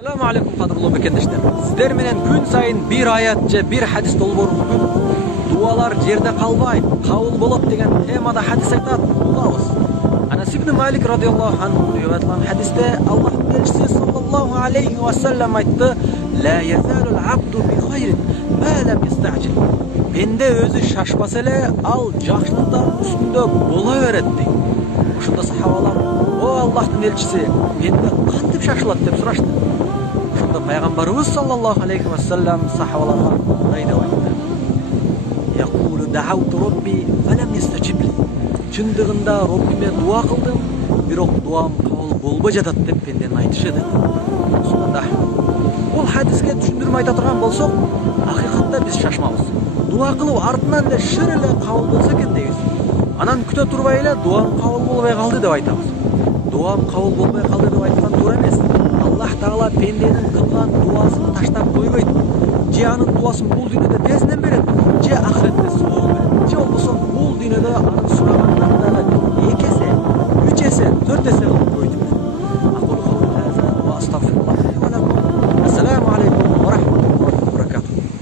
Assalamu alaikum qadrlуу бекендештер. Сиздер менен күн сайын бир аят же бир хадис долбоор бүгүн дуалар жерде калбайт, кабыл болот деген темада хадис айтат. Угабыз. Анас ибн Малик радиаллаху анху риwayat кылган хадисте Аллахтын элчиси саллаллаху алейхи ва саллям айтты: "Ла язалул абду би хайрин ма лам ястаджил." Пенде өзү шашпаса эле, ал жакшылыктардын үстүндө бола берет дейт. Ошондо сахабалар: "О Аллахтын элчиси, пенде кантип шашылат?" деп сурашты. Ошондо пайгамбарыбыз саллаллаху алейхи ва саллям сахабаларга мындай деп айтты: "Якулу да'авту робби ва лам ястаджиб ли." Чындыгында Роббиме дуа кылдым, бирок дуам кабыл болбой жатат деп пенденин айтышы деди. Субханда. Бул хадиске түшүндүрмө айта турган болсок, акыйкатта биз шашмабыз. Дуа кылып артынан эле шыр эле кабыл болсо экен дейбиз. Анан күтө турбай эле дуам кабыл болбой калды деп айтабыз. Дуам кабыл болбой калды деп айткан туура эмес. Аллах Таала пенденин кылган дуасын таштап койбойт. Же анын дуасын бул дүйнөдө тезинен берет, же ахиретте соо берет. Же болбосо бул дүйнөдө анын сураганынан дагы 2 эсе, 3 эсе, 4 эсе кылып койду. Акулу кавли хаза ва астагфируллах.